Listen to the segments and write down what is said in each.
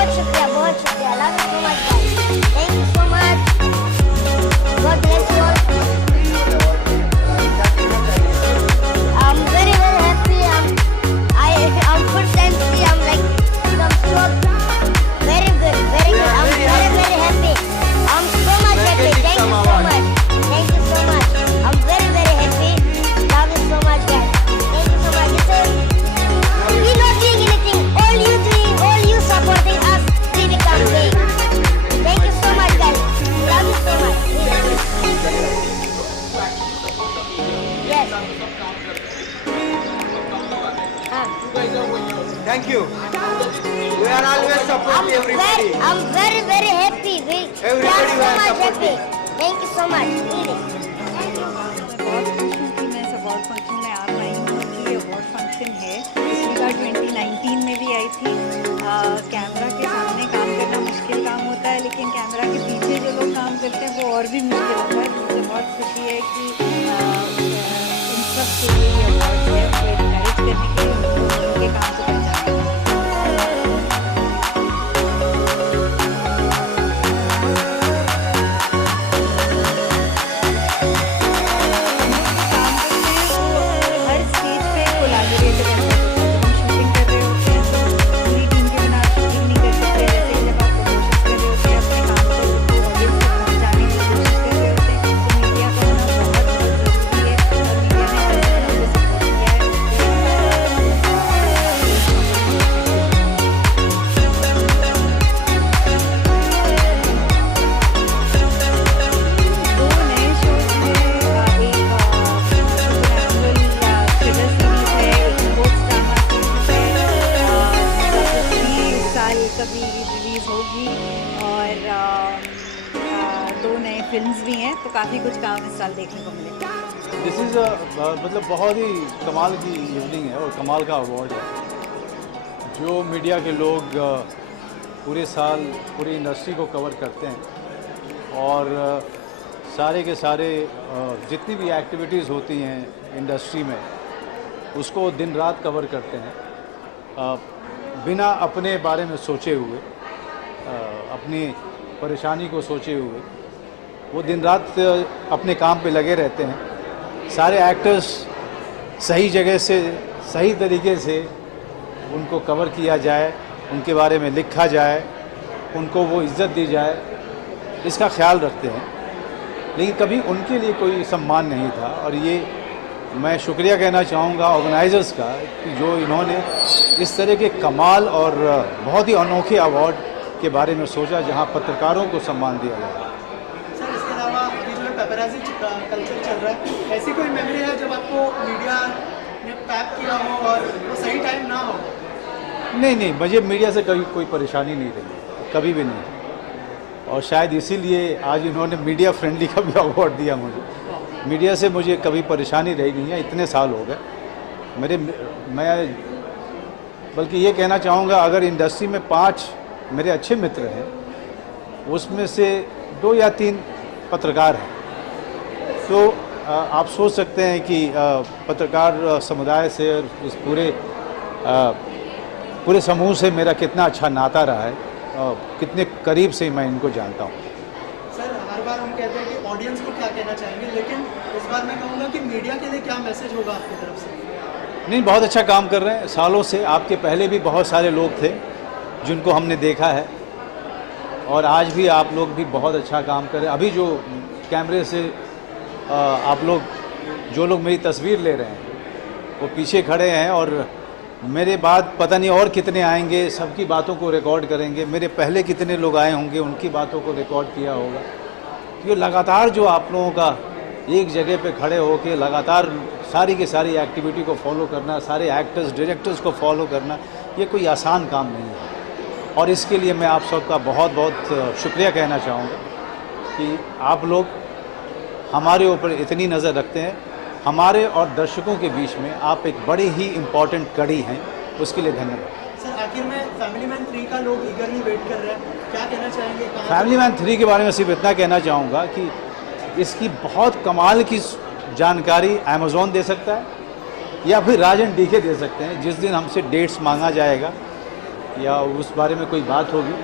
बहुत शुक्रिया, बहुत शुक्रिया। Love you so much guys, thank you so much, God bless you all. I'm very happy. I'm first time see. I'm like I'm so very good, very good. I'm very happy. I'm so much happy. Thank you so much. Thank you so much. I'm very happy. Love you so much, guys. Thank you so much. We not doing anything. All you doing, all you supporting us, we become big. Thank you so much, guys. Love you so much. Yes. Thank you. We are always supporting everybody. I'm very happy. Everybody so was much supporting. happy. Thank you so much. Really. बहुत खुश हूँ कि मैं इस award function में आ पाई हूँ। कि ये अवार्ड फंक्शन है, पिछली बार 2019 में भी आई थी। कैमरा के सामने काम करना मुश्किल काम होता है, लेकिन कैमरा के पीछे जो लोग काम करते हैं वो और भी मुश्किल होता है। मुझे बहुत खुशी है कि इन सब के लिए ये अवार्ड है, एनकरेज करने के लिए, उनके काम को पहचानने के लिए। कभी रिलीज़ होगी और 2 नए फिल्म्स भी हैं, तो काफ़ी कुछ काम इस साल देखने को मिलेगा। दिस इज़ मतलब बहुत ही कमाल की इवनिंग है और कमाल का अवार्ड है। जो मीडिया के लोग पूरे साल पूरी इंडस्ट्री को कवर करते हैं और सारे के सारे जितनी भी एक्टिविटीज़ होती हैं इंडस्ट्री में उसको दिन रात कवर करते हैं, बिना अपने बारे में सोचे हुए, अपनी परेशानी को सोचे हुए वो दिन रात अपने काम पे लगे रहते हैं। सारे एक्टर्स सही जगह से सही तरीके से उनको कवर किया जाए, उनके बारे में लिखा जाए, उनको वो इज़्ज़त दी जाए, इसका ख्याल रखते हैं। लेकिन कभी उनके लिए कोई सम्मान नहीं था और ये मैं शुक्रिया कहना चाहूँगा ऑर्गेनाइजर्स का कि जो इन्होंने इस तरह के कमाल और बहुत ही अनोखे अवार्ड के बारे में सोचा जहाँ पत्रकारों को सम्मान दिया गया। सर, इसके अलावा अभी जो है पेपराजी कल्चर चल रहा है, ऐसी कोई मेमोरी है जब आपको मीडिया ने टैप किया हो और वो सही टाइम ना हो? नहीं, मुझे मीडिया से कभी कोई परेशानी नहीं रही, कभी भी नहीं। और शायद इसीलिए आज इन्होंने मीडिया फ्रेंडली का भी अवार्ड दिया मुझे। मीडिया से मुझे कभी परेशानी रही नहीं है, इतने साल हो गए मैं बल्कि ये कहना चाहूँगा अगर इंडस्ट्री में 5 मेरे अच्छे मित्र हैं उसमें से 2 या 3 पत्रकार हैं, तो आप सोच सकते हैं कि पत्रकार समुदाय से इस पूरे समूह से मेरा कितना अच्छा नाता रहा है, कितने करीब से मैं इनको जानता हूँ। सर, हर बार हम कहते हैं कि ऑडियंस को क्या कहना चाहेंगे, लेकिन इस बार मैं कहूँगा कि मीडिया के लिए क्या मैसेज होगा आपकी तरफ से? नहीं, बहुत अच्छा काम कर रहे हैं सालों से। आपके पहले भी बहुत सारे लोग थे जिनको हमने देखा है और आज भी आप लोग भी बहुत अच्छा काम कर रहे हैं। अभी जो कैमरे से आप लोग जो लोग मेरी तस्वीर ले रहे हैं वो पीछे खड़े हैं और मेरे बाद पता नहीं और कितने आएंगे, सबकी बातों को रिकॉर्ड करेंगे। मेरे पहले कितने लोग आए होंगे, उनकी बातों को रिकॉर्ड किया होगा। ये लगातार जो आप लोगों का एक जगह पे खड़े होकर लगातार सारी की सारी एक्टिविटी को फॉलो करना, सारे एक्टर्स डायरेक्टर्स को फॉलो करना, ये कोई आसान काम नहीं है। और इसके लिए मैं आप सबका बहुत बहुत शुक्रिया कहना चाहूँगा कि आप लोग हमारे ऊपर इतनी नज़र रखते हैं। हमारे और दर्शकों के बीच में आप एक बड़ी ही इम्पॉर्टेंट कड़ी हैं, उसके लिए धन्यवाद। सर, आखिर में फैमिली मैन 3 का लोग ईगरली वेट कर रहे हैं, क्या कहना चाहेंगे? फैमिली मैन 3 के बारे में सिर्फ इतना कहना चाहूँगा कि इसकी बहुत कमाल की जानकारी अमेज़ॉन दे सकता है या फिर राजन डीके दे सकते हैं। जिस दिन हमसे डेट्स मांगा जाएगा या उस बारे में कोई बात होगी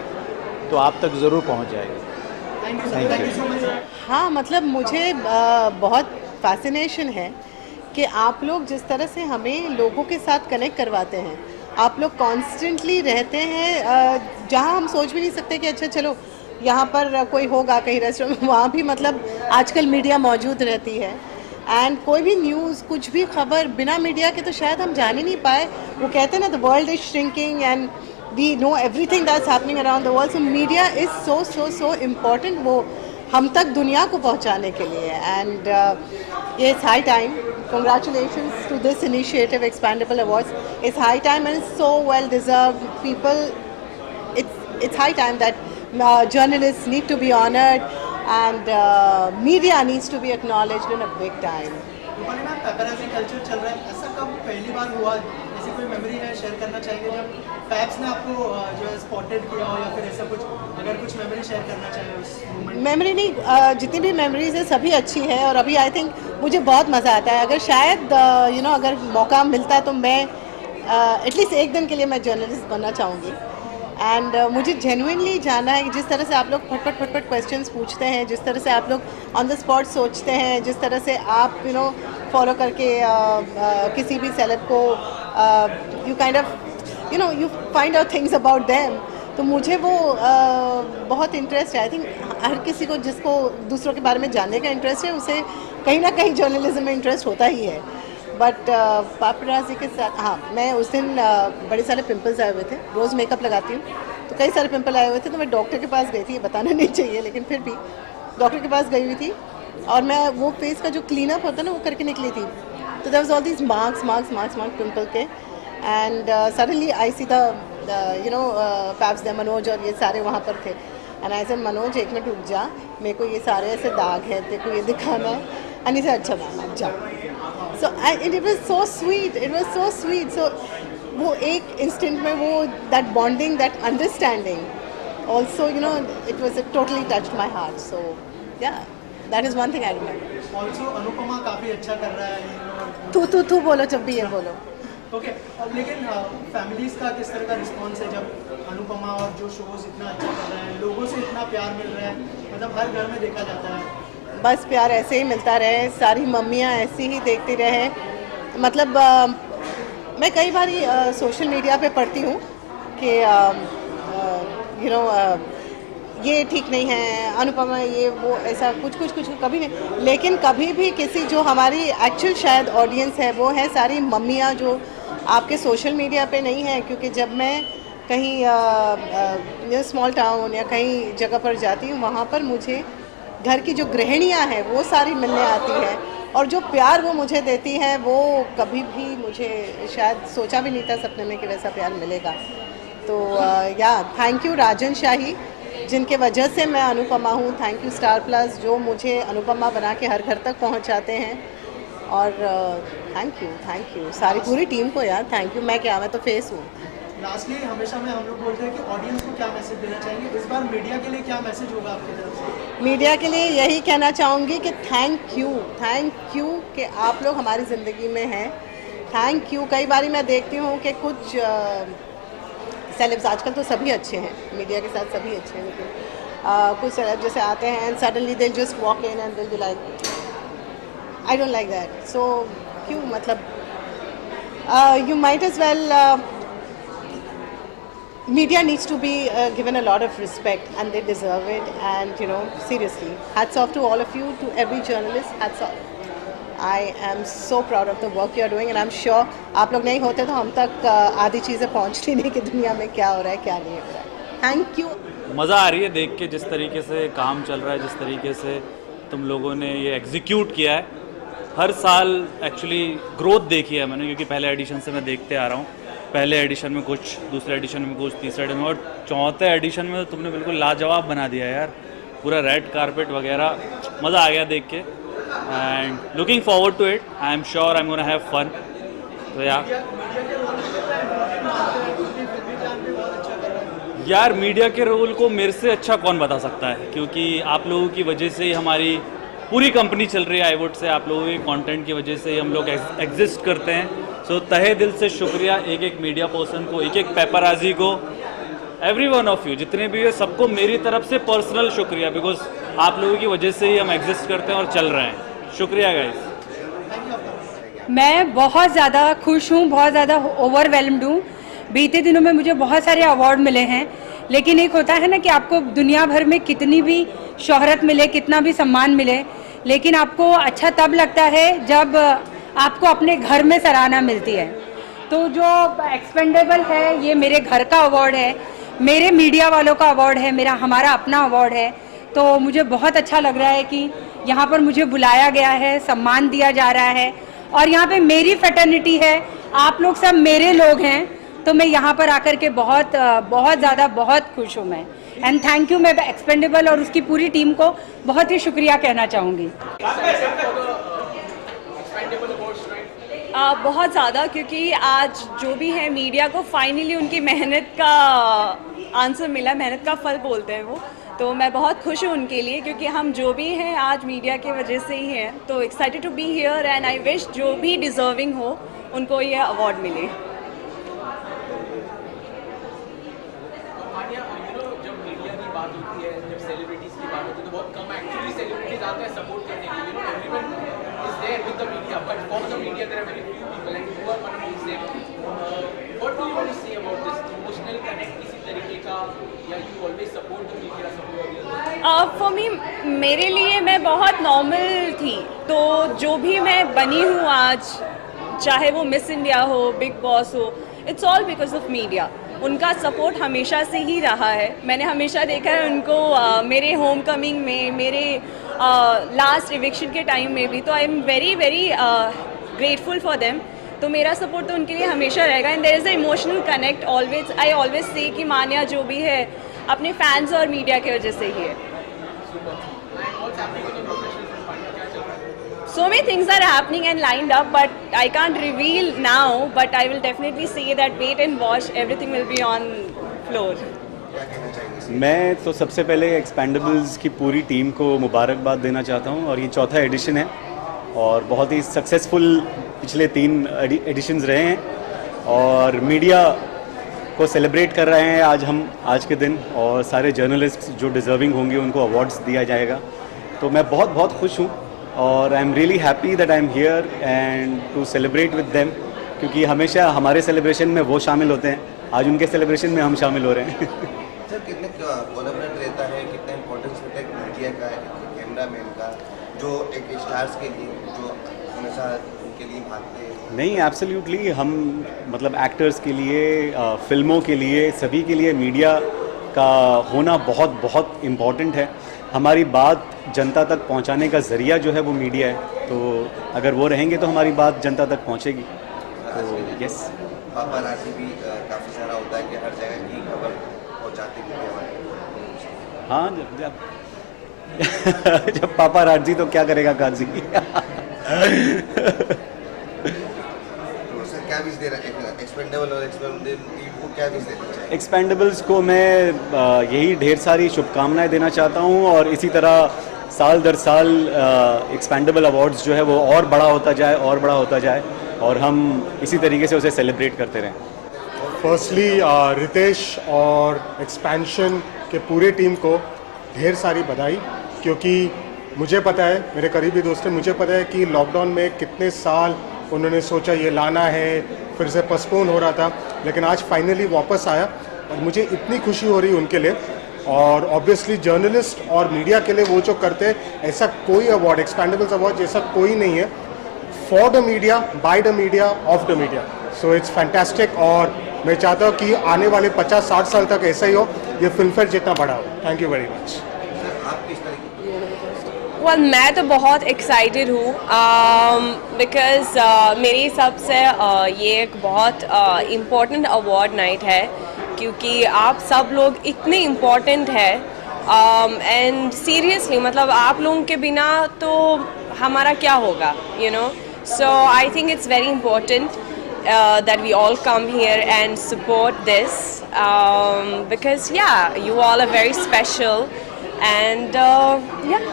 तो आप तक ज़रूर पहुंच जाएगी। Thank you sir, Thank thank you you. So much. हाँ, मतलब मुझे बहुत फैसिनेशन है कि आप लोग जिस तरह से हमें लोगों के साथ कनेक्ट करवाते हैं। आप लोग कॉन्स्टेंटली रहते हैं जहाँ हम सोच भी नहीं सकते कि अच्छा चलो यहाँ पर कोई होगा कहीं रेस्टोरेंट, वहाँ भी मतलब आजकल मीडिया मौजूद रहती है। एंड कोई भी न्यूज़, कुछ भी खबर बिना मीडिया के तो शायद हम जान ही नहीं पाए। वो कहते हैं ना, the world is shrinking and we know everything that's happening around the world. So media is so important, वो हम तक दुनिया को पहुंचाने के लिए। एंड ये it's high time, congratulations to this initiative, Expandable Awards. It's high time and it's so well deserved. People, it's high time that journalists need to be honored and media needs to be acknowledged in a big time. Rupali ma'am, paparazzi culture चल रहा है, ऐसा कब पहली बार हुआ? ऐसी कोई memory है शेयर करना चाहेंगे जब पैप्स ने आपको जो है स्पॉटेड किया हो, या फिर ऐसा कुछ, अगर कुछ मेमोरी शेयर करना चाहें उस मोमेंट? मेमोरी नहीं, जितनी भी मेमोरीज है सभी अच्छी है और अभी आई थिंक मुझे बहुत मज़ा आता है। अगर शायद अगर मौका मिलता तो मैं एटलीस्ट एक दिन के लिए मैं जर्नलिस्ट बनना चाहूँगी। एंड मुझे जेन्युइनली जानना है कि जिस तरह से आप लोग फटफट क्वेश्चंस पूछते हैं, जिस तरह से आप लोग ऑन द स्पॉट सोचते हैं, जिस तरह से आप फॉलो करके किसी भी सेलेब को you kind of you find out things about them, तो मुझे वो बहुत इंटरेस्ट है। आई थिंक हर किसी को जिसको दूसरों के बारे में जानने का इंटरेस्ट है, उसे कहीं ना कहीं जर्नलिज्म में इंटरेस्ट होता ही है। बट पेपराजी के साथ, हाँ, मैं उस दिन बड़े सारे पिंपल्स आए हुए थे। रोज़ मेकअप लगाती हूँ तो कई सारे पिंपल आए हुए थे, तो मैं डॉक्टर के पास गई थी। ये बताना नहीं चाहिए लेकिन फिर भी डॉक्टर के पास गई हुई थी और मैं वो फेस का जो क्लीन अप होता है ना, वो करके निकली थी। तो there was all these marks pimple के। And suddenly I see the paps the Manoj और ये सारे वहाँ पर थे। एंड आई सेड, मनोज एक मिनट रुक जा, मेरे को ये सारे ऐसे दाग है, तेरे को ये दिखाना है। एंड ही सेड, अच्छा मैम जा। So it was so sweet, so वो एक इंस्टेंट में वो that bonding, that understanding also it was totally touched my heart. So yeah that is one thing I remember. Also Anupama काफ़ी अच्छा कर रहा है। तू बोलो, जब भी ये बोलो। ओके, अब लेकिन फैमिलीज़ का किस तरह का रिस्पॉन्स है जब अनुपमा और जो शोज़ इतना अच्छा कर रहा है, लोगों से इतना प्यार मिल रहा है, मतलब हर घर में देखा जाता है। बस प्यार ऐसे ही मिलता रहे, सारी मम्मियाँ ऐसी ही देखती रहे। मतलब मैं कई बार सोशल मीडिया पे पढ़ती हूँ कि ये ठीक नहीं है, अनुपमा ये वो, ऐसा कुछ कभी नहीं। लेकिन कभी भी किसी जो हमारी एक्चुअल शायद ऑडियंस है, वो है सारी मम्मियाँ जो आपके सोशल मीडिया पे नहीं है। क्योंकि जब मैं कहीं स्मॉल टाउन या कहीं जगह पर जाती हूँ, वहाँ पर मुझे घर की जो गृहिणियाँ हैं वो सारी मिलने आती हैं, और जो प्यार वो मुझे देती हैं वो कभी भी मुझे शायद सोचा भी नहीं था सपने में कि वैसा प्यार मिलेगा। तो या थैंक यू राजन शाही, जिनके वजह से मैं अनुपमा हूँ। थैंक यू स्टार प्लस, जो मुझे अनुपमा बना के हर घर तक पहुँचाते हैं। और थैंक यू सारी पूरी टीम को यार, थैंक यू। मैं तो फेस हूँ। लास्टली हमेशा में हम लोग बोलते हैं कि ऑडियंस को क्या मैसेज देना चाहेंगे, इस बार मीडिया के लिए क्या मैसेज होगा आपकी तरफ से? मीडिया के लिए यही कहना चाहूँगी कि थैंक यू कि आप लोग हमारी ज़िंदगी में हैं। Thank you. कई बारी मैं देखती हूँ कि कुछ सेलेब्स, आजकल तो सभी अच्छे हैं, मीडिया के साथ सभी अच्छे हैं, लेकिन कुछ सेलेब्स जैसे आते हैं and suddenly they just walk in and they be like, I don't like that. So क्यों, मतलब you might as well, media needs to be given a lot of respect and they deserve it. And seriously, hats off to all of you, to every journalist, hats off. I am so proud of the work you are doing and I'm sure आप लोग नहीं होते तो हम तक आधी चीज़ें पहुंचती नहीं कि दुनिया में क्या हो रहा है क्या नहीं हो रहा है। Thank you. मज़ा आ रही है देख के, जिस तरीके से काम चल रहा है, जिस तरीके से तुम लोगों ने ये एग्जीक्यूट किया है। हर साल एक्चुअली ग्रोथ देखी है मैंने, क्योंकि पहले एडिशन से मैं देखते आ रहा हूँ। पहले एडिशन में कुछ, दूसरे एडिशन में कुछ, तीसरे एडिशन में, और चौथे एडिशन में तो तुमने बिल्कुल लाजवाब बना दिया यार, पूरा रेड कारपेट वगैरह। मज़ा आ गया देख के and looking forward to it. I am sure I am gonna have fun. तो यार मीडिया के रोल को मेरे से अच्छा कौन बता सकता है, क्योंकि आप लोगों की वजह से ही हमारी पूरी कंपनी चल रही है। आई वुड से आप लोगों के कंटेंट की वजह से ही हम लोग एग्जिस्ट करते हैं। सो तहे दिल से शुक्रिया एक मीडिया पर्सन को, एक पेपराजी को, एवरी वन ऑफ यू, जितने भी है सबको मेरी तरफ से पर्सनल शुक्रिया, बिकॉज आप लोगों की वजह से ही हम एग्जिस्ट करते हैं और चल रहे हैं। शुक्रिया गाइस। मैं बहुत ज़्यादा खुश हूँ, बहुत ज़्यादा ओवरवेलम्ड हूँ। बीते दिनों में मुझे बहुत सारे अवार्ड मिले हैं, लेकिन एक होता है ना कि आपको दुनिया भर में कितनी भी शोहरत मिले, कितना भी सम्मान मिले, लेकिन आपको अच्छा तब लगता है जब आपको अपने घर में सराहना मिलती है। तो जो एक्सपेंडेबल है, ये मेरे घर का अवार्ड है, मेरे मीडिया वालों का अवार्ड है, हमारा अपना अवार्ड है। तो मुझे बहुत अच्छा लग रहा है कि यहाँ पर मुझे बुलाया गया है, सम्मान दिया जा रहा है, और यहाँ पे मेरी फ्रेटर्निटी है, आप लोग सब मेरे लोग हैं। तो मैं यहाँ पर आकर के बहुत ज़्यादा बहुत खुश हूँ मैं। एंड थैंक यू, मैं एक्सपेंडेबल और उसकी पूरी टीम को बहुत ही शुक्रिया कहना चाहूँगी। बहुत ज़्यादा, क्योंकि आज जो भी है मीडिया को फाइनली उनकी मेहनत का आंसर मिला, मेहनत का फल बोलते हैं वो। तो मैं बहुत खुश हूँ उनके लिए, क्योंकि हम जो भी हैं आज मीडिया की वजह से ही हैं। तो excited to be here and I wish जो भी डिज़र्विंग हो उनको ये अवार्ड मिले। जब मीडिया की बात होती है, जब सेलिब्रिटीज की बात होती है, तो बहुत कम एक्चुअली सेलिब्रिटीज आते हैं सपोर्ट करने के लिए। Everyone is there with the media, but for the media there are very few people and you are one among them. What do you want to say about this emotional connect किसी तरीके का, या you always support the media, support? For me, मेरे लिए मैं बहुत normal थी, तो जो भी मैं बनी हूँ आज, चाहे वो मिस इंडिया हो, बिग बॉस हो, it's all because of media. उनका सपोर्ट हमेशा से ही रहा है। मैंने हमेशा देखा है उनको मेरे होम कमिंग में, मेरे लास्ट इविक्शन के टाइम में भी। तो I am very very grateful for them. तो मेरा सपोर्ट तो उनके लिए हमेशा रहेगा। And there is a emotional connect always. I always say कि मान्या जो भी है अपने फैंस और मीडिया की वजह से ही है। So many things are happening and lined up, but I can't reveal now. But I will definitely say that wait and watch. Everything will be on floor. मैं तो सबसे पहले एक्सपेंडेबल्स की पूरी टीम को मुबारकबाद देना चाहता हूँ, और ये चौथा एडिशन है और बहुत ही सक्सेसफुल पिछले 3 एडिशंस रहे हैं, और मीडिया को सेलिब्रेट कर रहे हैं आज के दिन, और सारे जर्नलिस्ट जो डिज़र्विंग होंगे उनको अवार्ड्स दिया जाएगा। तो मैं बहुत खुश हूँ, और I am really happy that I am here and to celebrate with them, क्योंकि हमेशा हमारे सेलिब्रेशन में वो शामिल होते हैं, आज उनके सेलिब्रेशन में हम शामिल हो रहे हैं। सर, कितने कोलैबोरेट रहता है, कितना इंपॉर्टेंस होता है मीडिया का, कैमरामैन का, जो एक स्टार्स के लिए जो हमेशा उनके लिए भागते हैं? नहीं, एब्सोल्युटली, हम मतलब एक्टर्स के लिए, फिल्मों के लिए, सभी के लिए मीडिया का होना बहुत इम्पॉर्टेंट है। हमारी बात जनता तक पहुंचाने का ज़रिया जो है वो मीडिया है, तो अगर वो रहेंगे तो हमारी बात जनता तक पहुंचेगी। तो यस, पापाराज़ी भी काफ़ी सारा होता है कि हर जगह की खबर पहुंचाते मीडिया वाले। हाँ, जब पापाराज़ी तो क्या करेगा काजी। तो सर क्या विश दे रहा है एक्सपेंडेबल और को क्या विश देना चाहिए? एक्सपेंडेबल्स को मैं यही ढेर सारी शुभकामनाएं देना चाहता हूं, और इसी तरह साल दर साल एक्सपेंडेबल अवार्ड्स जो है वो और बड़ा होता जाए और हम इसी तरीके से उसे सेलिब्रेट करते रहें। फर्स्टली रितेश और एक्सपेंशन के पूरे टीम को ढेर सारी बधाई, क्योंकि मुझे पता है, मेरे करीबी दोस्त हैं, मुझे पता है कि लॉकडाउन में कितने साल उन्होंने सोचा ये लाना है, फिर से पोस्टपोन हो रहा था, लेकिन आज फाइनली वापस आया, और मुझे इतनी खुशी हो रही है उनके लिए। और ऑब्वियसली जर्नलिस्ट और मीडिया के लिए वो जो करते हैं, ऐसा कोई अवार्ड, एक्सपेंडेबल्स अवार्ड जैसा कोई नहीं है, for the media, by the media, of the media. So it's fantastic, और मैं चाहता हूँ कि आने वाले 50-60 साल तक ऐसा ही हो, ये फिल्म फेयर जितना बड़ा हो। Thank you very much. Well, मैं तो बहुत एक्साइटेड हूँ, बिकॉज मेरे हिसाब से ये एक बहुत इम्पोर्टेंट अवार्ड नाइट है, क्योंकि आप सब लोग इतने इम्पोर्टेंट है, एंड सीरियसली मतलब आप लोगों के बिना तो हमारा क्या होगा, you know. So I think it's very important that we all come here and support this, because yeah, you all are very special, and yeah.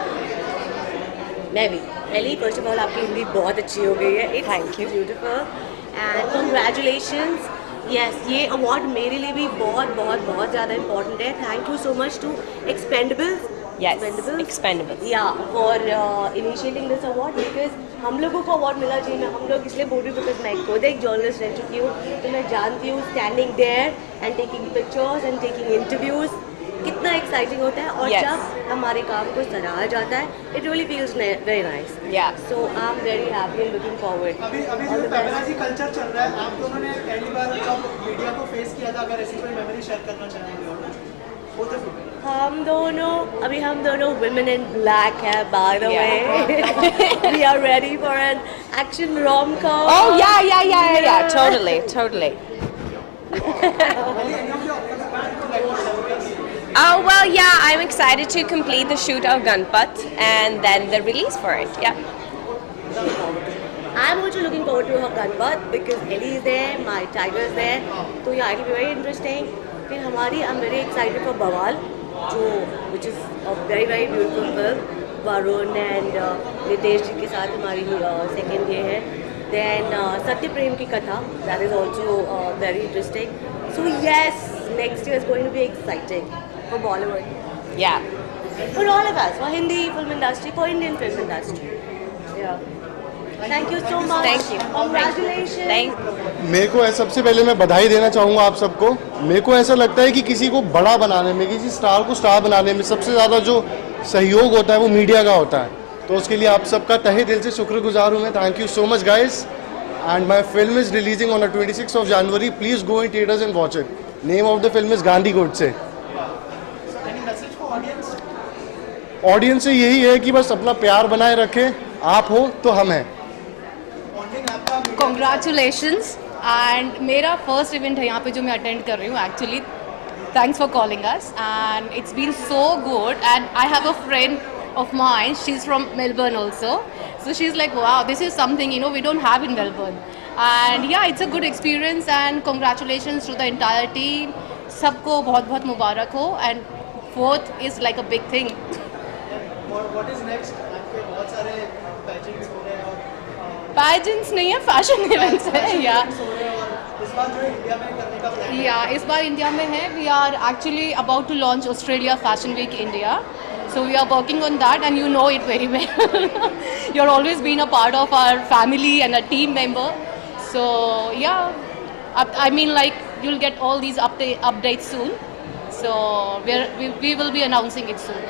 मैं भी पहले फर्स्ट ऑफ ऑल आपकी हिंदी बहुत अच्छी हो गई है। Thank you, beautiful, and congratulations yes ये अवार्ड मेरे लिए भी बहुत बहुत बहुत ज़्यादा इम्पोर्टेंट है. Thank you so much to expendables Expendables. या for initiating this award because हम लोगों को अवार्ड मिला चाहिए ना. हम लोग इसलिए बोल रही हूँ बिकॉज मैं खुद एक जर्नलिस्ट रह चुकी हूँ, तो मैं जानती हूँ standing there and taking pictures and taking interviews कितना एक्साइटिंग होता है. और Yes. जब हमारे काम को सराहा जाता है it really feels very nice. Yeah. So I am very happy and looking forward. अभी जो पैपराज़ी कल्चर चल रहा है, आप दोनों ने पहली बार कब मीडिया को फेस किया था? अगर ऐसी कोई मेमोरी शेयर करना चाहेंगे both of you. हम दोनों women in black है, by the way. We are ready for an action rom-com. Oh yeah. Totally. Oh well, yeah. I'm excited to complete the shoot of Gunpat and then the release for it. Yeah. I'm also looking forward to her Gunpat because Ellie is there, my tiger is there. So yeah, it will be very interesting. फिर हमारी I'm very excited for Bawal, which is a very very beautiful film. Varun and Ritesh जी के साथ हमारी second ये है. Then सत्य प्रेम की कथा, that is also very interesting. So yes, next year is going to be exciting for Bollywood. Yeah. For all of us, for Hindi film industry, for Indian film industry. Yeah. Thank you so much. Thank you. Congratulations. मेरे को सबसे पहले मैं बधाई देना चाहूँगा आप सबको. मेरे को ऐसा लगता है कि किसी को बड़ा बनाने में, किसी स्टार को स्टार बनाने में सबसे ज़्यादा जो सहयोग होता है वो मीडिया का होता है. तो उसके लिए आप सबका तहे दिल से शुक्रगुजार हूँ मैं. Thank you so much guys. And my film is releasing on 26th of January. Please go in theatres and watch it. Name of the film is Gandhi Godse. Audience से यही है कि बस अपना प्यार बनाए रखें. आप हो तो हम हैं. Congratulations. एंड मेरा फर्स्ट इवेंट है यहाँ पे जो मैं अटेंड कर रही हूँ actually. Thanks for calling us and it's been so good. And I have a friend of mine, she's from Melbourne also, so she's like, wow, this is something we don't have in Melbourne. And yeah, it's a good experience and congratulations to the entire team. सबको बहुत बहुत मुबारक हो. And fourth is like a big thing. What is next? आपके बहुत सारे pageants हो रहे हैं और pageants नहीं है, fashion events है. इस बार जो इंडिया में करने का plan है. इस बार इंडिया में है. We are actually about to launch Australia Fashion Week India. So we are working on that and you know it very well. You're always been a part of our family and a team member. So yeah, I mean like you'll get all these updates soon. So we will be announcing it soon.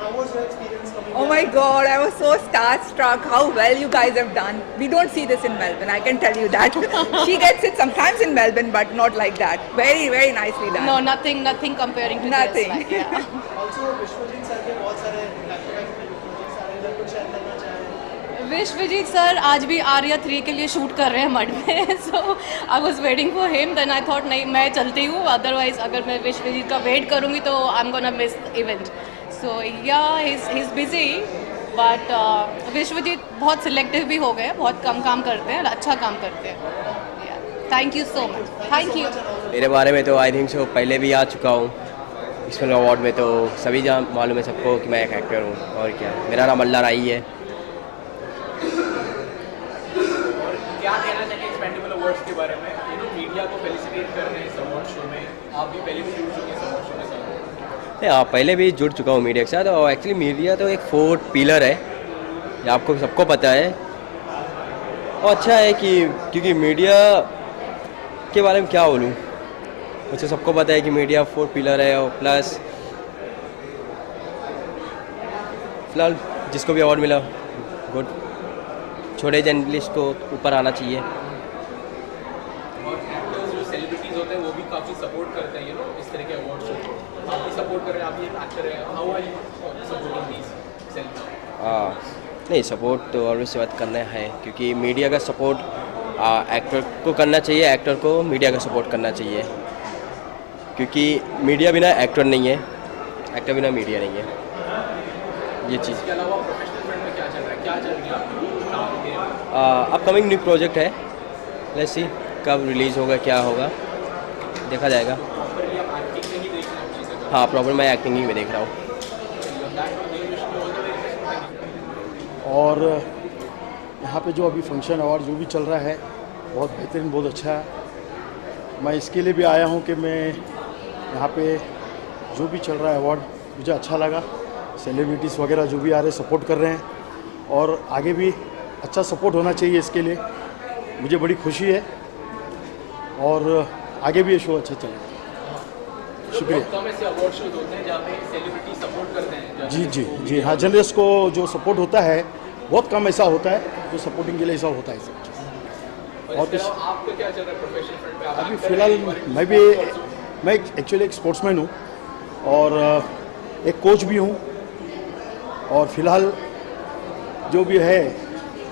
How was your experience coming Oh my God, I was so starstruck how well you guys have done. We don't see this in Melbourne, I can tell you that. She gets it sometimes in Melbourne, but not like that. Very, very nicely done. No, nothing comparing to Nothing. this. Like, yeah. Also, Vishwajeet sir के बहुत सारे projects आ रहे हैं, कुछ share करना चाहें? Vishwajeet sir आज भी आर्या 3 के लिए शूट कर रहे हैं मड में. So I was waiting for him. Then I thought नहीं मैं चलती हूँ, अदरवाइज अगर मैं विश्वजीत का वेट करूँगी तो I am gonna miss event. So yeah he is busy but Vishwajeet बहुत सिलेक्टिव भी हो गए. बहुत कम काम करते हैं, अच्छा काम करते हैं. Thank you so much. Thank you. मेरे बारे में तो आई थिंक सो पहले भी आ चुका हूँ इस फिल्म अवार्ड में, तो सभी मालूम है सबको कि मैं एक एक्टर हूँ. और क्या, मेरा नाम अल्लाह राई है. क्या कहना चाहिए एक्सपेंडेबल अवार्ड्स के बारे में? मीडिया को फेलिसिटेट कर रहे हैं इस अवार्ड शो में. आप भी पहले भी जुड़ चुके हैं इस अवार्ड शो के साथ. हाँ, पहले भी जुड़ चुका हूँ मीडिया के साथ. और एक्चुअली मीडिया तो एक फोर्थ पिलर है, ये आपको सबको पता है. और अच्छा है कि क्योंकि मीडिया के बारे में क्या बोलूँ, मुझे सबको पता है कि मीडिया फोर्थ पिलर है. और प्लस फिलहाल जिसको भी अवार्ड मिला गुड. छोटे जर्नलिस्ट को ऊपर आना चाहिए. और एक्टर्स जो सेलिब्रिटीज होते हैं वो भी काफ़ी सपोर्ट करते हैं इस तरह के अवार्ड शो को. आप भी सपोर्ट कर रहे हैं, आप भी एक एक्टर हैं. How are you supporting these celebrities? नहीं, सपोर्ट तो ऑलवेज बात करना है, क्योंकि मीडिया का सपोर्ट एक्टर को करना चाहिए, एक्टर को मीडिया का सपोर्ट करना चाहिए. क्योंकि मीडिया बिना एक्टर नहीं है, एक्टर बिना मीडिया नहीं है. ये चीज़. इसके अलावा प्रोफेशनल फील्ड में क्या चल रहा है, क्या चल रही है आपकी? अपकमिंग न्यू प्रोजेक्ट है. लेट्स सी कब रिलीज़ होगा, क्या होगा, देखा जाएगा. हाँ, प्रॉपर मैं एक्टिंग ही में देख रहा हूँ. और यहाँ पे जो अभी फंक्शन अवार्ड जो भी चल रहा है बहुत बेहतरीन, बहुत अच्छा है. मैं इसके लिए भी आया हूँ कि मैं यहाँ पे जो भी चल रहा है अवार्ड मुझे अच्छा लगा। सेलिब्रिटीज़ वगैरह जो भी आ रहे सपोर्ट कर रहे हैं और आगे भी अच्छा सपोर्ट होना चाहिए। इसके लिए मुझे बड़ी खुशी है और आगे भी ये शो अच्छा चलेगा। शुक्रिया। कम ऐसे अवार्ड शोज होते हैं जहाँ पे सेलिब्रिटी सपोर्ट करते हैं। जी हाँ, जर्नलिस्ट को जो सपोर्ट होता है बहुत कम ऐसा होता है जो सपोर्टिंग के लिए ऐसा होता है सब चीज़। और कुछ आपका क्या चल रहा है प्रोफेशनल फ्रंट पे? अभी फ़िलहाल मैं एक्चुअली एक स्पोर्ट्समैन हूँ और एक कोच भी हूँ और फिलहाल जो भी है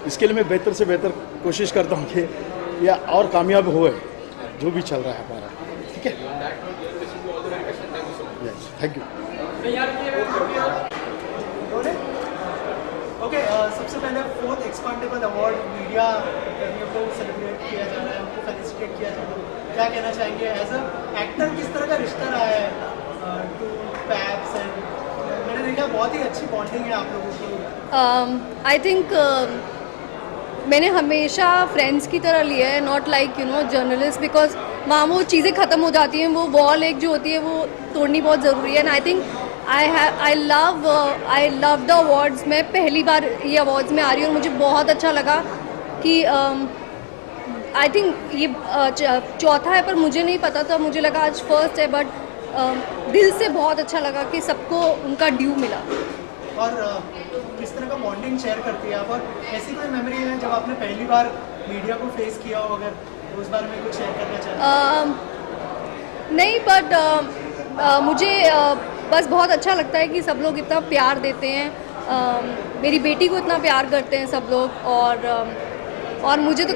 इसके लिए मैं बेहतर से बेहतर कोशिश करता हूँ कि या और कामयाब हुए जो भी चल रहा है हमारा। ठीक है, थैंक यू। ओके, सबसे पहले 4th एक्सपेंडेबल अवार्ड मीडिया कर्मियों को सेलिब्रेट किया जा रहा है, उनको फेलिसिटेट किया जा रहा है। क्या कहना चाहेंगे एज अ एक्टर, किस तरह का रिश्ता रहा है टू पैप्स एंड मैंने देखा बहुत ही अच्छी बॉन्डिंग है आप लोगों की। आई थिंक मैंने हमेशा फ्रेंड्स की तरह लिया है, नॉट लाइक जर्नलिस्ट, बिकॉज वहाँ वो चीज़ें ख़त्म हो जाती हैं, वो वॉल एक जो होती है वो तोड़नी बहुत ज़रूरी है। And I think I love the awards. मैं पहली बार ये अवार्ड्स में आ रही हूँ और मुझे बहुत अच्छा लगा कि आई थिंक ये चौथा है, पर मुझे नहीं पता था, मुझे लगा आज फर्स्ट है, बट दिल से बहुत अच्छा लगा कि सबको उनका ड्यू मिला। और किस तरह का बॉन्डिंग शेयर करती है आप, और ऐसी कोई मेमोरी है जब आपने पहली बार मीडिया को फेस किया हो, अगर उस बारे में कुछ शेयर करना चाहें? नहीं, बट मुझे बस बहुत अच्छा लगता है कि सब लोग इतना प्यार देते हैं, मेरी बेटी को इतना प्यार करते हैं सब लोग, और मुझे तो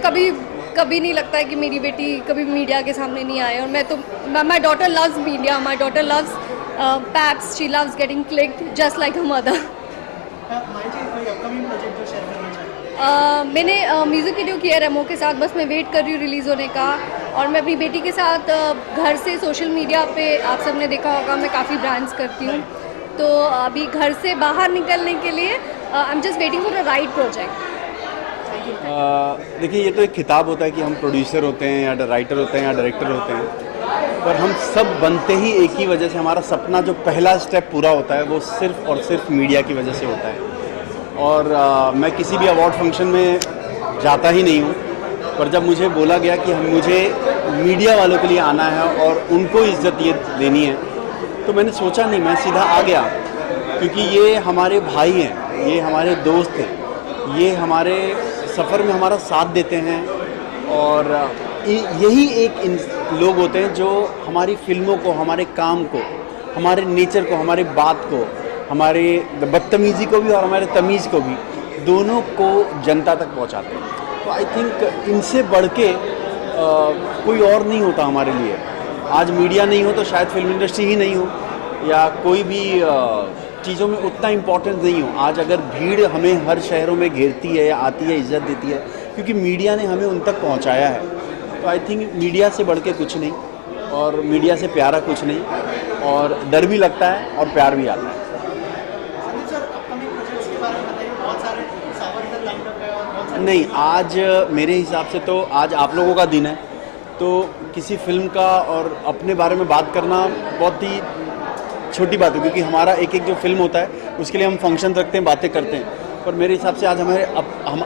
कभी नहीं लगता है कि मेरी बेटी कभी मीडिया के सामने नहीं आए। और मैं तो my daughter loves media, my daughter loves paps, she loves getting clicked just like her mother. मैंने म्यूज़िक वीडियो किया रेमो के साथ, बस मैं वेट कर रही हूँ रिलीज़ होने का। और मैं अपनी बेटी के साथ घर से सोशल मीडिया पे, आप सब ने देखा होगा, मैं काफ़ी ब्रांड्स करती हूँ, तो अभी घर से बाहर निकलने के लिए I am just waiting for a right project. देखिए, ये तो एक खिताब होता है कि हम प्रोड्यूसर होते हैं या राइटर होते हैं या डायरेक्टर होते हैं, पर हम सब बनते ही एक ही वजह से, हमारा सपना जो पहला स्टेप पूरा होता है वो सिर्फ और सिर्फ मीडिया की वजह से होता है। और मैं किसी भी अवार्ड फंक्शन में जाता ही नहीं हूँ, पर जब मुझे बोला गया कि मुझे मीडिया वालों के लिए आना है और उनको इज्जत ये देनी है, तो मैंने सोचा नहीं, मैं सीधा आ गया, क्योंकि ये हमारे भाई हैं, ये हमारे दोस्त हैं, ये हमारे सफ़र में हमारा साथ देते हैं, और यही एक लोग होते हैं जो हमारी फिल्मों को, हमारे काम को, हमारे नेचर को, हमारी बात को, हमारे बदतमीज़ी को भी और हमारे तमीज़ को भी, दोनों को जनता तक पहुंचाते हैं। तो आई थिंक इनसे बढ़ के कोई और नहीं होता हमारे लिए। आज मीडिया नहीं हो तो शायद फिल्म इंडस्ट्री ही नहीं हो, या कोई भी चीज़ों में उतना इम्पोर्टेंस नहीं हो। आज अगर भीड़ हमें हर शहरों में घेरती है या आती है, इज्जत देती है, क्योंकि मीडिया ने हमें उन तक पहुंचाया है। तो आई थिंक मीडिया से बढ़ के कुछ नहीं, और मीडिया से प्यारा कुछ नहीं, और डर भी लगता है और प्यार भी आता है। नहीं, आज मेरे हिसाब से तो आज आप लोगों का दिन है, तो किसी फिल्म का और अपने बारे में बात करना बहुत ही छोटी बात है, क्योंकि हमारा एक जो फिल्म होता है उसके लिए हम फंक्शन रखते हैं, बातें करते हैं। पर मेरे हिसाब से आज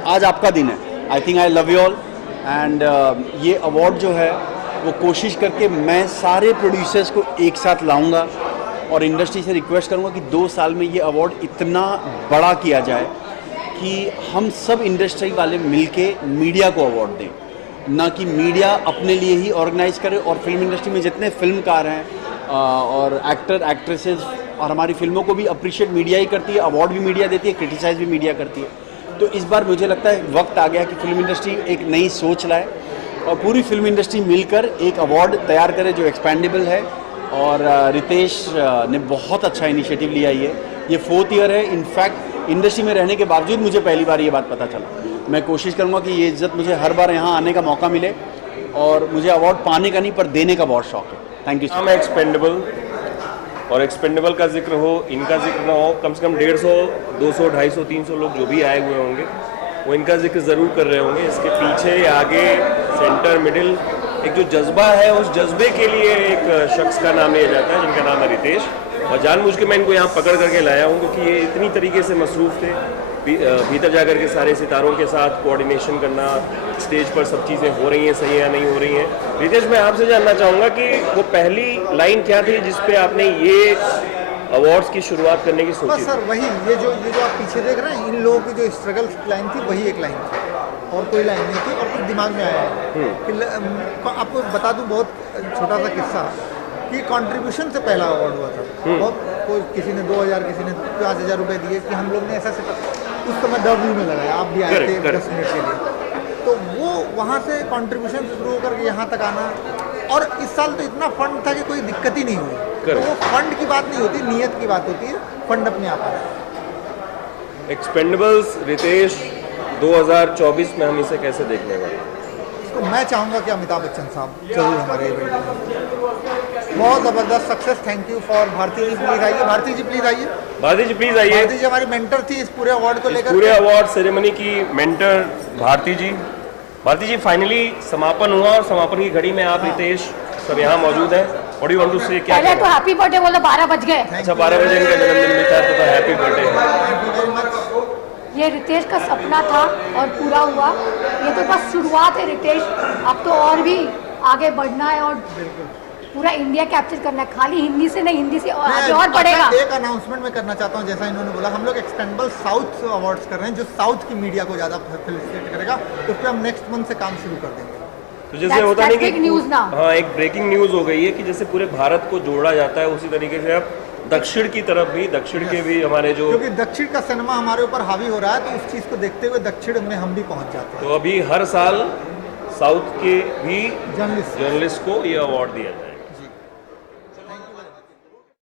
आज आपका दिन है। I think I love you all, and ये अवार्ड जो है वो कोशिश करके मैं सारे प्रोड्यूसर्स को एक साथ लाऊंगा, और इंडस्ट्री से रिक्वेस्ट करूंगा कि 2 साल में ये अवार्ड इतना बड़ा किया जाए कि हम सब इंडस्ट्री वाले मिलके मीडिया को अवार्ड दें, ना कि मीडिया अपने लिए ही ऑर्गेनाइज करे। और फिल्म इंडस्ट्री में जितने फिल्मकार हैं और एक्टर एक्ट्रेसेस, और हमारी फिल्मों को भी अप्रिशिएट मीडिया ही करती है, अवार्ड भी मीडिया देती है, क्रिटिसाइज भी मीडिया करती है। तो इस बार मुझे लगता है वक्त आ गया कि फिल्म इंडस्ट्री एक नई सोच लाए और पूरी फिल्म इंडस्ट्री मिलकर एक अवार्ड तैयार करे जो एक्सपेंडेबल है। और रितेश ने बहुत अच्छा इनिशिएटिव लिया। ये 4th ईयर है। इनफैक्ट इंडस्ट्री में रहने के बावजूद मुझे पहली बार ये बात पता चला। मैं कोशिश करूँगा कि ये इज्जत मुझे हर बार यहाँ आने का मौका मिले, और मुझे अवार्ड पाने का नहीं पर देने का बहुत शौक है। Thank you. नाम है एक्सपेंडेबल, और एक्सपेंडेबल का जिक्र हो, इनका जिक्र ना हो, कम से कम 150, 200, 250, 300 लोग जो भी आए हुए होंगे वो इनका जिक्र ज़रूर कर रहे होंगे। इसके पीछे, आगे, सेंटर, मिडिल, एक जो जज्बा है उस जज्बे के लिए एक शख्स का नाम लिया जाता है जिनका नाम है रितेश। और जानबूझ के मैं इनको यहाँ पकड़ करके लाया हूँ क्योंकि ये इतनी तरीके से मसरूफ़ थे भीतर जाकर के सारे सितारों के साथ कोऑर्डिनेशन करना, स्टेज पर सब चीज़ें हो रही हैं सही या नहीं हो रही हैं। रितेश, मैं आपसे जानना चाहूँगा कि वो पहली लाइन क्या थी जिस पे आपने ये अवार्ड्स की शुरुआत करने की सोची? बस सर वही ये जो आप पीछे देख रहे हैं, इन लोगों की जो स्ट्रगल लाइन थी वही एक लाइन थी और कोई लाइन नहीं थी। और कुछ दिमाग में आया है कि आपको बता दूं बहुत छोटा सा किस्सा कि कंट्रीब्यूशन से पहला अवार्ड हुआ था। बहुत कोई किसी ने 2000 किसी ने 5000 रुपये दिए कि हम लोग ने ऐसा उस समय W में लगाया, आप भी आए थे 10 मिनट के लिए। तो वो वहाँ से कंट्रीब्यूशन शुरू होकर के यहाँ तक आना। और इस साल तो इतना फंड था कि कोई दिक्कत ही नहीं हुई। तो वो फंड की बात नहीं होती, नियत की बात होती है, फंड अपने आप आता है। एक्सपेंडेबल्स रितेश 2024 में हम इसे कैसे देखने वाले? तो मैं चाहूँगा कि अमिताभ बच्चन साहब जरूर हमारे इवेंट में। बहुत ज़बरदस्त success. Thank you for Bharti ji, please आइए। भारती जी प्लीज़ आइए। भारती जी प्लीज़ आइए। भारती जी हमारी मेंटर थी इस पूरे अवार्ड को लेकर। पूरे अवार्ड सेरेमनी की मेंटर भारती जी। भारती जी, फाइनली समापन हुआ और समापन की घड़ी में आप रितेश सब यहाँ मौजूद हैं। What do you want to say? क्या पहले तो हैप्पी बर्थडे बोलो, 12 बज गए। अच्छा, 12 बजे इनका जन्मदिन भी था तो हैप्पी बर्थडे। ये रितेश का सपना था और पूरा हुआ। ये तो बस शुरुआत है रितेश, अब तो और भी आगे बढ़ना है और पूरा इंडिया कैप्चर करना है। खाली हिंदी से नहीं, हिंदी से आगे और बढ़ेगा। एक अनाउंसमेंट मैं करना चाहता हूँ, जैसा इन्होंने बोला, हम लोग एक्सपेंडेबल साउथ अवार्ड्स कर रहे हैं जो साउथ की मीडिया को ज़्यादा फेलिसिटेट करेगा। तो फिर हम नेक्स्ट मंथ से काम शुरू कर देंगे। तो जैसे होता नहीं कि न्यूज़ ना, हाँ, एक ब्रेकिंग न्यूज़ हो गई है कि जैसे पूरे भारत को जोड़ा जाता है उसी तरीके से अब दक्षिण की तरफ भी, दक्षिण के भी हमारे जो, क्योंकि दक्षिण का सिनेमा हमारे ऊपर हावी हो रहा है, तो उस चीज़ को देखते हुए दक्षिण में हम भी पहुंच जाते हैं। तो अभी हर साल साउथ के भी जर्नलिस्ट को ये अवार्ड दिया जाए।